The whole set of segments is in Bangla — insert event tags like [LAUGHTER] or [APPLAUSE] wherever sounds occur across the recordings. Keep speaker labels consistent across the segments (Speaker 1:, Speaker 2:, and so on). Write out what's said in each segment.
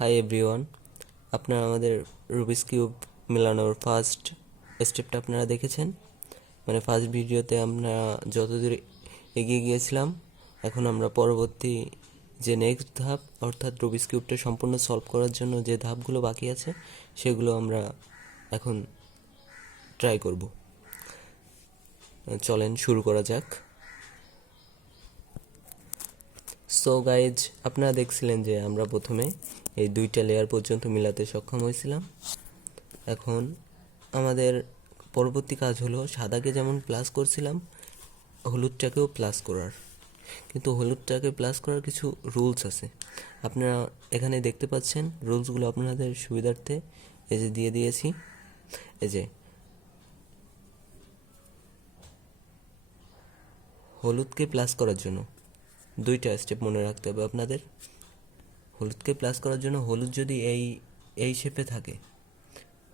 Speaker 1: হাই এভরিওয়ান আপনারা আমাদের রুবিস কিউব মেলানোর ফার্স্ট স্টেপটা আপনারা দেখেছেন? মানে ফার্স্ট ভিডিওতে আমরা যতদূর এগিয়ে গিয়েছিলাম, এখন আমরা পরবর্তী যে নেক্সট ধাপ, অর্থাৎ রুবিস কিউবটা সম্পূর্ণ সলভ করার জন্য যে ধাপগুলো বাকি আছে, সেগুলো আমরা এখন ট্রাই করব। চলেন শুরু করা যাক। সো গাইজ আপনারা দেখছিলেন যে আমরা প্রথমে এই দুইটা লেয়ার পর্যন্ত মিলাতে সক্ষম হয়েছিলাম। এখন আমাদের পরবর্তী কাজ হলো সাদাকে যেমন প্লাস করছিলাম, হলুদটাকেও প্লাস করার। কিন্তু হলুদটাকে প্লাস করার কিছু রুলস আছে। আপনারা এখানে দেখতে পাচ্ছেন রুলসগুলো আপনাদের সুবিধার্থে এই যে দিয়ে দিয়েছি। এই যে হলুদকে প্লাস করার জন্য দুইটা স্টেপ মনে রাখতে হবে আপনাদের। হলুদকে প্লাস করার জন্য হলুদ যদি এই এই শেপে থাকে,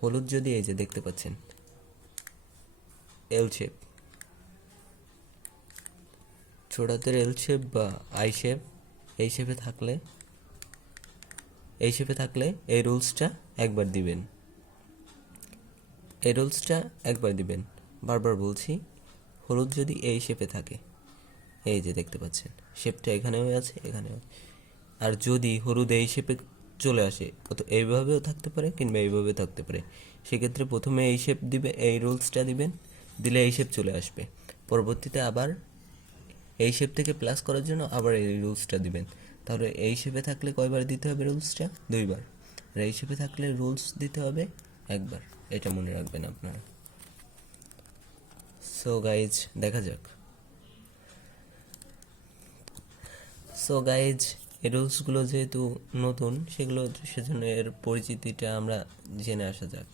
Speaker 1: হলুদ যদি এই যে দেখতে পাচ্ছেন এল শেপ ছোটাতের এল শেপ বা আই শেপ এই শেপে থাকলে, এই শেপে থাকলে এই রুলসটা একবার দিবেন। এই রুলসটা একবার দিবেন। বারবার বলছি, হলুদ যদি এই শেপে থাকে, এই যে দেখতে পাচ্ছেন শেপটা এখানেও আছে, এখানেও আর যদি হলুদ এই শেপে চলে আসে এইভাবেও থাকতে পারে কিংবা এইভাবে থাকতে পারে? সেক্ষেত্রে প্রথমে এই শেপ দিবে, এই রুলসটা দিবেন, দিলে এই শেপ চলে আসবে। পরবর্তীতে আবার এই শেপ থেকে প্লাস করার জন্য আবার এই রুলসটা দিবেন। তাহলে এই শেপে থাকলে কয়বার দিতে হবে রুলসটা দুইবার। আর এই শেপে থাকলে রুলস দিতে হবে একবার। এটা মনে রাখবেন আপনারা। সো গাইজ দেখা যাক। সো গাইজ রুলসগুলো যেহেতু নতুন, সেগুলো সেজন্য এর পরিচিতিটা আমরা জেনে আসা যাক।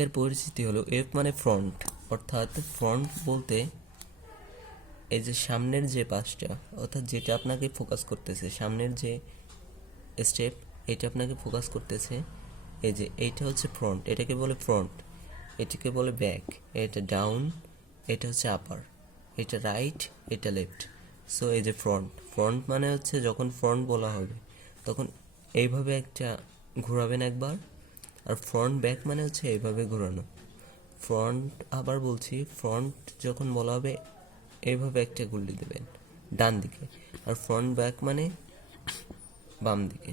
Speaker 1: এর পরিচিতি হলো এফ মানে ফ্রন্ট অর্থাৎ ফ্রন্ট বলতে এই যে সামনের যে পাশটা, অর্থাৎ যেটা আপনাকে ফোকাস করতেছে, সামনের যে স্টেপ এটা আপনাকে ফোকাস করতেছে, এই যে এইটা হচ্ছে ফ্রন্ট এটাকে বলে ফ্রন্ট এটাকে বলে ব্যাক এটা ডাউন এটা হচ্ছে আপার এটা রাইট এটা লেফট সো এই যে ফ্রন্ট ফ্রন্ট মানে হচ্ছে যখন ফ্রন্ট বলা হবে, তখন এইভাবে একটা ঘোরাবেন একবার, আর ফ্রন্ট ব্যাক মানে হচ্ছে এইভাবে ঘোরানো। ফ্রন্ট আবার বলছি ফ্রন্ট যখন বলা হবে, এইভাবে একটা গুল্লি দেবেন, ডান দিকে। আর ফ্রন্ট ব্যাক মানে বাম দিকে।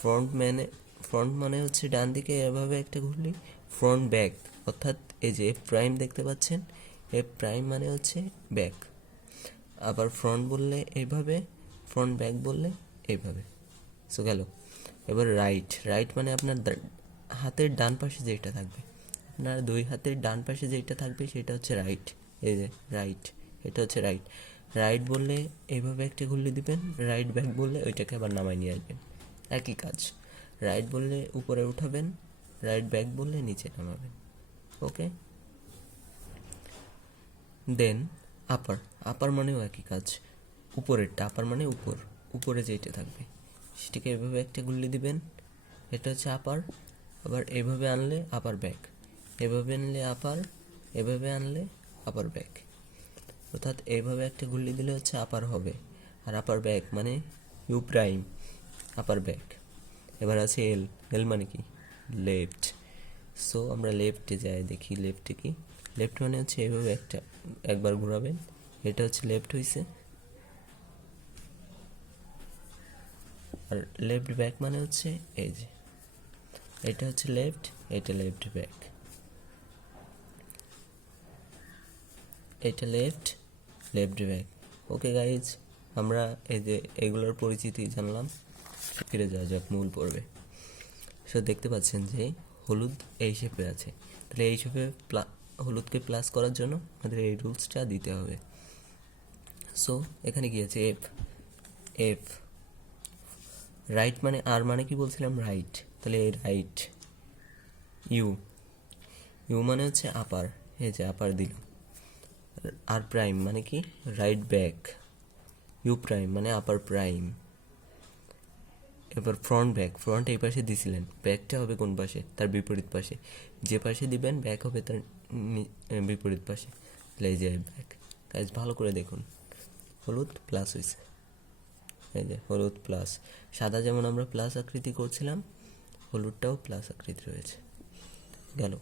Speaker 1: ফ্রন্ট মানে ফ্রন্ট মানে হচ্ছে ডান দিকে এভাবে একটা ঘুরলি ফ্রন্ট ব্যাক অর্থাৎ এই যে এফ প্রাইম দেখতে পাচ্ছেন এফ প্রাইম মানে হচ্ছে ব্যাক আবার ফ্রন্ট বললে এইভাবে ফ্রন্ট ব্যাক বললে এইভাবে। সো গেল। এবার রাইট রাইট মানে আপনার হাতের ডান পাশে যেটা থাকবে। আপনার দুই হাতের ডান পাশে যেটা থাকবে সেটা হচ্ছে রাইট এই যে রাইট এটা হচ্ছে রাইট রাইট বললে এইভাবে একটা ঘুরলে দিবেন রাইট ব্যাক বললে ওইটাকে আবার নামাই নিয়ে আসবেন। একই কাজ। রাইট বললে উপরে উঠাবেন রাইট ব্যাক বললে নিচে নামাবেন। ওকে দেন আপার আপার মানেও একই কাজ, উপরেরটা আপার মানে উপর, উপরে যেইটা থাকবে। সেটাকে এভাবে একটা গুল্লি দিবেন, এটা হচ্ছে আপার আবার এভাবে আনলে আপার ব্যাক এভাবে আনলে আপার এভাবে আনলে আপার ব্যাক অর্থাৎ এইভাবে একটা গুল্লি দিলে হচ্ছে আপার হবে, আর আপার ব্যাক মানে ইউ প্রাইম আপার ব্যাক এবার আছে এল এল মানে কি? লেফট সো আমরা লেফটে যাই, দেখি লেফটে কি? লেফট মানে হচ্ছে এইভাবে একটা একবার ঘোরাবেন। এটা হচ্ছে লেফট হইছে। আর লেফট ব্যাক মানে হচ্ছে এই যে। এটা হচ্ছে লেফট এটা লেফট ব্যাক এটা left left back okay guys আমরা এই যে এগুলোর পরিচিতি জানলাম। ফিরে যাওয়া যাক মূল পর্বে। সো দেখতে পাচ্ছেন যে হলুদ এই শেপে আছে। তাহলে এই শেপে প্লা হলুদকে প্লাস করার জন্য আমাদের এই রুলসটা দিতে হবে। সো এখানে কি আছে এফ এফ রাইট মানে আর মানে কি বলছিলাম? রাইট তাহলে রাইট ইউ ইউ মানে হচ্ছে আপার এই যে আপার দিলাম। আর প্রাইম মানে কি? রাইট ব্যাক ইউ প্রাইম মানে আপার প্রাইম এবার ফ্রন্ট ব্যাক ফ্রন্ট এই পাশে দিছিলেন। ব্যাকটা হবে কোন পাশে? তার বিপরীত পাশে। যে পাশে দিবেন ব্যাক হবে তার বিপরীত পাশে। এই যে ব্যাক কাজ ভালো করে দেখুন। হলুদ প্লাস হয়েছে এই যে, হলুদ প্লাস সাদা যেমন আমরা প্লাস আকৃতি করছিলাম, হলুদটাও প্লাস আকৃতি রয়েছে। গেল।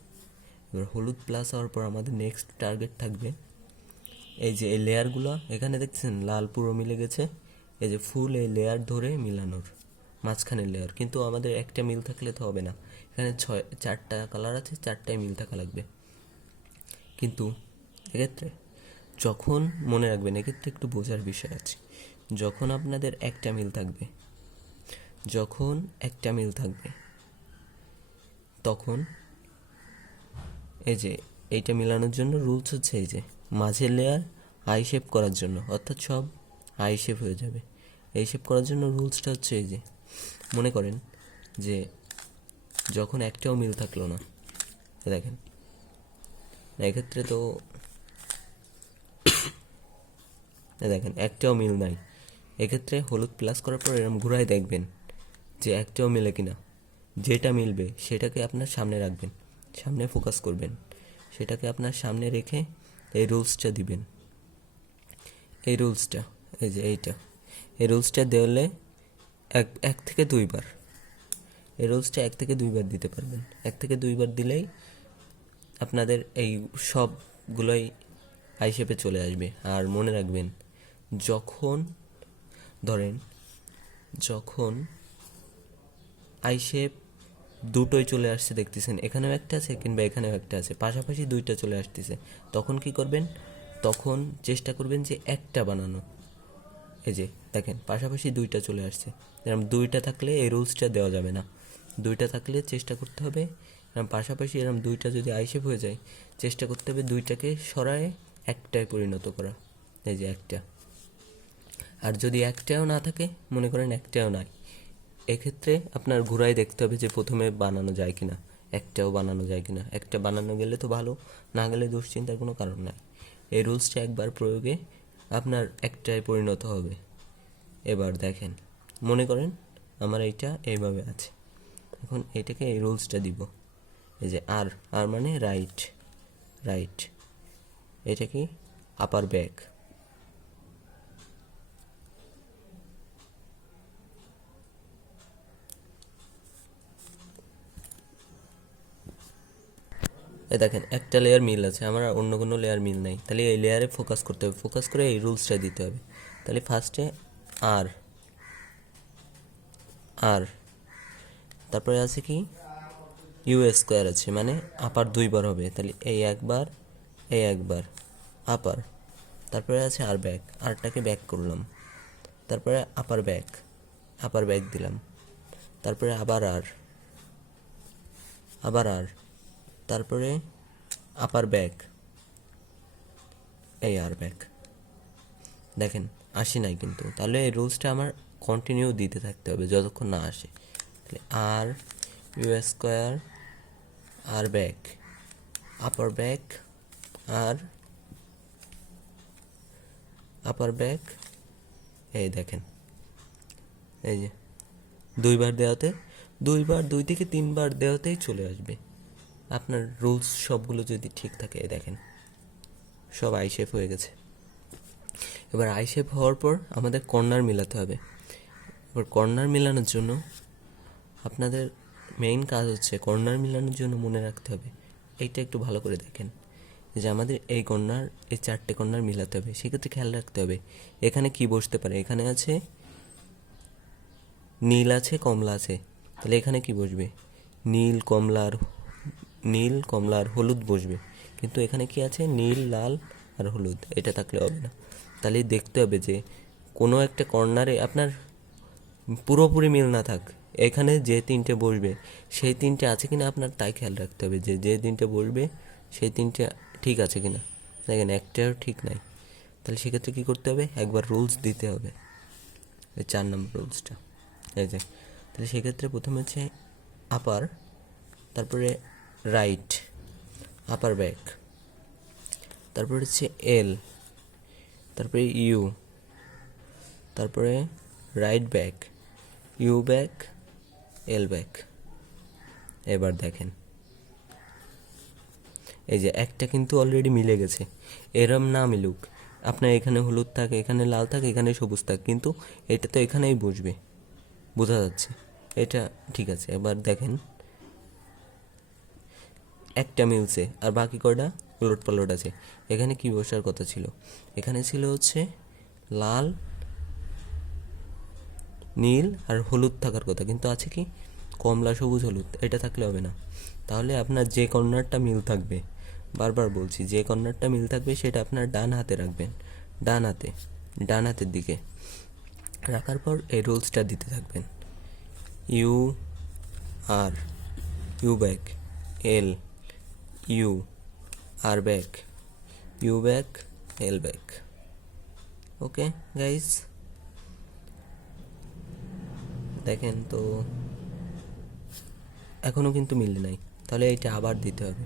Speaker 1: এবার হলুদ প্লাস হওয়ার পর আমাদের নেক্সট টার্গেট থাকবে। এই যে, এই লেয়ারগুলো এখানে দেখছেন লাল পুরো মিলে গেছে। এই যে ফুল এই লেয়ার ধরে মিলানোর মাঝখানের লেয়ার কিন্তু আমাদের একটা মিল থাকলে তো হবে না। এখানে ছয়, চারটা কালার আছে, চারটায় মিল থাকা লাগবে। কিন্তু এক্ষেত্রে যখন মনে রাখবেন, এক্ষেত্রে একটু বোঝার বিষয় আছে। যখন আপনাদের একটা মিল থাকবে, যখন একটা মিল থাকবে, তখন এই যে এইটা মেলানোর জন্য রুলস হচ্ছে এই যে মাঝের লেয়ার আই শেপ করার জন্য, অর্থাৎ সব আই শেপ হয়ে যাবে। এই শেপ করার জন্য রুলসটা হচ্ছে এই যে, মনে করেন যে যখন একটাও মিল থাকল না, দেখেন এক্ষেত্রে তো [COUGHS] দেখেন, একটাও মিল নাই। এক্ষেত্রে হলুদ প্লাস করার পর এরকম ঘুরাই দেখবেন যে একটাও মিলে কিনা। যেটা মিলবে সেটাকে আপনার সামনে রাখবেন, সামনে ফোকাস করবেন। সেটাকে আপনার সামনে রেখে এই রুলসটা দিবেন। এই রুলসটা এই যে এইটা। এই রুলসটা দেওয়ালে এক এক থেকে দুইবার। এই রুলসটা এক থেকে দুইবার দিতে পারবেন। এক থেকে দুইবার দিলেই আপনাদের এই সবগুলোই আই চলে আসবে। আর মনে রাখবেন, যখন, ধরেন, যখন আই শেপ দুটোই চলে আসছে দেখতেছেন, এখানেও একটা আছে কিংবা এখানেও একটা আছে, পাশাপাশি দুইটা চলে আসতেছে, তখন কি করবেন? তখন চেষ্টা করবেন যে একটা বানানো। এই যে, দেখেন, পাশাপাশি দুইটা চলে আসছে। এরকম দুইটা থাকলে এই রুলসটা দেওয়া যাবে না। দুইটা থাকলে চেষ্টা করতে হবে পাশাপাশি এরকম দুইটা যদি আইসেপ হয়ে যায়, চেষ্টা করতে হবে দুইটাকে সরায় একটায় পরিণত করা। এই যে একটা। আর যদি একটাও না থাকে, মনে করেন একটাও নাই, এক্ষেত্রে আপনার ঘুরাই দেখতে হবে যে প্রথমে বানানো যায় কিনা, একটাও বানানো যায় কিনা। একটা বানানো গেলে তো ভালো, না গেলে দুশ্চিন্তার কোনো কারণ নাই। এই রুলসটা একবার প্রয়োগে আপনার একটায় পরিণত হবে। এবার দেখেন, মনে করেন আমার এইটা এইভাবে আছে। এখন এটাকে এই রুলসটা দিব। এই যে আর আর মানে রাইট রাইট এটা কি? আপার ব্যাক এই দেখেন, একটা লেয়ার মিল আছে, আমার আর অন্য কোনো লেয়ার মিল নাই। তাহলে এই লেয়ারে ফোকাস করতে হবে ফোকাস করে এই রুলসটা দিতে হবে। তাহলে ফার্স্টে আর আর। তারপরে আছে কি? ইউ স্কোয়ার আছে মানে আপার দুইবার হবে। তাহলে এই একবার এই একবার আপার তারপরে আছে আর ব্যাক আরটাকে ব্যাক করলাম। তারপরে আপার ব্যাক আপার ব্যাক দিলাম। তারপরে আবার আর আবার আর তারপরে আপার ব্যাক এই আর ব্যাক দেখেন, আসি নাই কিন্তু। তাহলে এই রুলসটা আমার কন্টিনিউ দিতে থাকতে হবে, যতক্ষণ না আসে। তাহলে আর ইউ স্কোয়ার আর ব্যাক আপার ব্যাক আর আপার ব্যাক এই দেখেন। এই যে, দুইবার দেওয়াতে, দুইবার, দুই থেকে তিনবার দেওয়াতেই চলে আসবে। আপনার রুলস সবগুলো যদি ঠিক থাকে দেখেন, সব আই শেপ হয়ে গেছে। এবার আই শেপ হওয়ার পর আমাদের কর্নার মিলাতে হবে। এবার কর্নার মেলানোর জন্য আপনাদের মেইন কাজ হচ্ছে কর্নার মেলানোর জন্য মনে রাখতে হবে। এইটা একটু ভালো করে দেখেন। যে আমাদের এই কর্নার এই চারটে কর্নার মিলাতে হবে। সেক্ষেত্রে খেয়াল রাখতে হবে। এখানে কি বসতে পারে? এখানে আছে নীল আছে, কমলা আছে। তাহলে এখানে কি বসবে? নীল কমলার নীল, কমলা আর হলুদ বসবে। কিন্তু এখানে কি আছে? নীল, লাল আর হলুদ। এটা থাকলে হবে না। তাহলে দেখতে হবে যে কোনো একটা কর্নারে আপনার পুরোপুরি মিল না থাক। এখানে যে তিনটে বসবে সেই তিনটে আছে কিনা আপনার তাই খেয়াল রাখতে হবে, যে যে তিনটে বসবে সেই তিনটে ঠিক আছে কিনা। দেখেন, একটাও ঠিক নাই। তাহলে সেক্ষেত্রে কী করতে হবে? একবার রুলস দিতে হবে। এই চার নম্বর রুলসটা এই যে, তাহলে সেক্ষেত্রে প্রথমে হচ্ছে আপার তারপরে রাইট আপার ব্যাক তারপরে হচ্ছে এল তারপরে ইউ তারপরে right back U back L back. এবার দেখেন। এই যে একটা কিন্তু অলরেডি মিলে গেছে। এরম না মিলুক। আপনার এখানে হলুদ থাকে, এখানে লাল থাকে, এখানে সবুজ থাকে, কিন্তু এটা তো এখানেই বসবে। বোঝা যাচ্ছে? এটা ঠিক আছে। এবার দেখেন। একটা মিলছে। আর বাকি কয়টা? উলট পালট আছে। এখানে কি বসার কথা ছিল? এখানে ছিল হচ্ছে লাল নীল আর হলুদ থাকার কথা। কিন্তু আছে কি? কমলা, সবুজ, হলুদ, এটা থাকলে হবে না। তাহলে আপনার যে কর্নারটা মিল থাকবে, বারবার বলছি, যে কর্নারটা মিল থাকবে সেটা আপনার ডান হাতে রাখবেন, ডান হাতে, ডান হাতের দিকে। রাখার পর এই রুলসটা দিতে থাকবেন। U R, U back, L, U R back, U back, L back. Okay, guys? দেখেন তো এখনও কিন্তু মিলে নাই। তাহলে এইটা আবার দিতে হবে।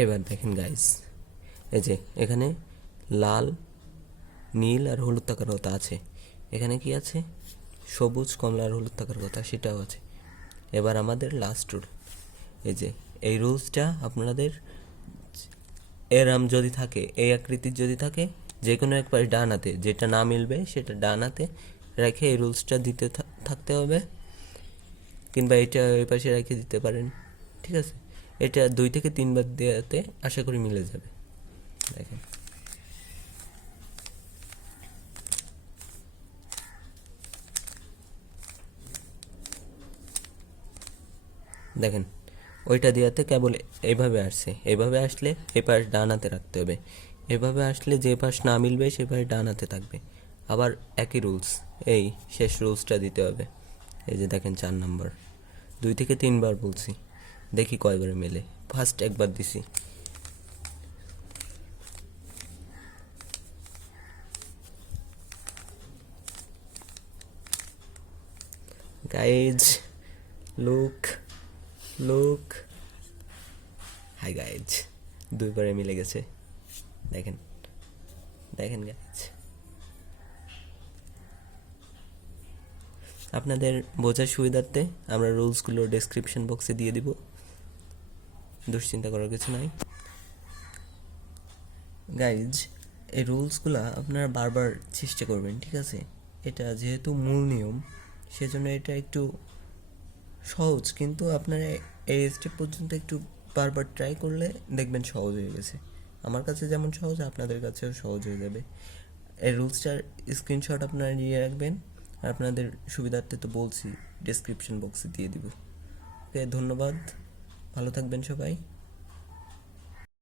Speaker 1: এবার দেখেন গাইস এই যে এখানে লাল, নীল আর হলুদ থাকার কথা আছে। এখানে কি আছে? সবুজ, কমলা আর হলুদ থাকার কথা, সেটাও আছে। এবার আমাদের লাস্ট রুল এই যে এই রুলসটা আপনাদের এরাম যদি থাকে, এই আকৃতির যদি থাকে যে কোনো এক পাশ ডান হাতে যেটা না মিলবে সেটা ডান হাতে রেখে এই রুলসটা দিতে থাকতে হবে, কিংবা এটা ওই পাশে রেখে দিতে পারেন, ঠিক আছে? এটা দুই থেকে তিনবার দেওয়াতে আশা করি মিলে যাবে। দেখেন। দেখেন। ওইটা দেওয়াতে কেবল এভাবে আসছে। এভাবে আসলে এ পাশ ডান হাতে রাখতে হবে। এভাবে আসলে যে পাশ না মিলবে, সে পাশ ডান হাতে থাকবে। আবার একই রুলস এই শেষ রুলসটা দিতে হবে। এই যে দেখেন চার নম্বর দুই থেকে তিনবার বলছি। দেখি কয়বার মেলে। ফার্স্ট একবার দিছি। Guys look look hi guys দুইবারে মিলে গেছে। দেখেন। দেখেন গাইজ আপনাদের বোঝার সুবিধার্থে আমরা রুলসগুলো ডেসক্রিপশন বক্সে দিয়ে দিব। দুশ্চিন্তা করার কিছু নাই। গাইজ এই রুলসগুলো আপনারা বারবার চেষ্টা করবেন, ঠিক আছে? এটা যেহেতু মূল নিয়ম, সেজন্য এটা একটু সহজ, কিন্তু আপনারা এই স্টেপ পর্যন্ত একটু বারবার ট্রাই করলে দেখবেন সহজ হয়ে গেছে। আমার কাছে যেমন সহজ, আপনাদের কাছেও সহজ হয়ে যাবে। এই রুলসটার স্ক্রিনশট আপনারা নিয়ে রাখবেন। আর আপনাদের সুবিধার্থে তো বলছি ডেসক্রিপশন বক্সে দিয়ে দিব। ওকে ধন্যবাদ। ভালো থাকবেন সবাই।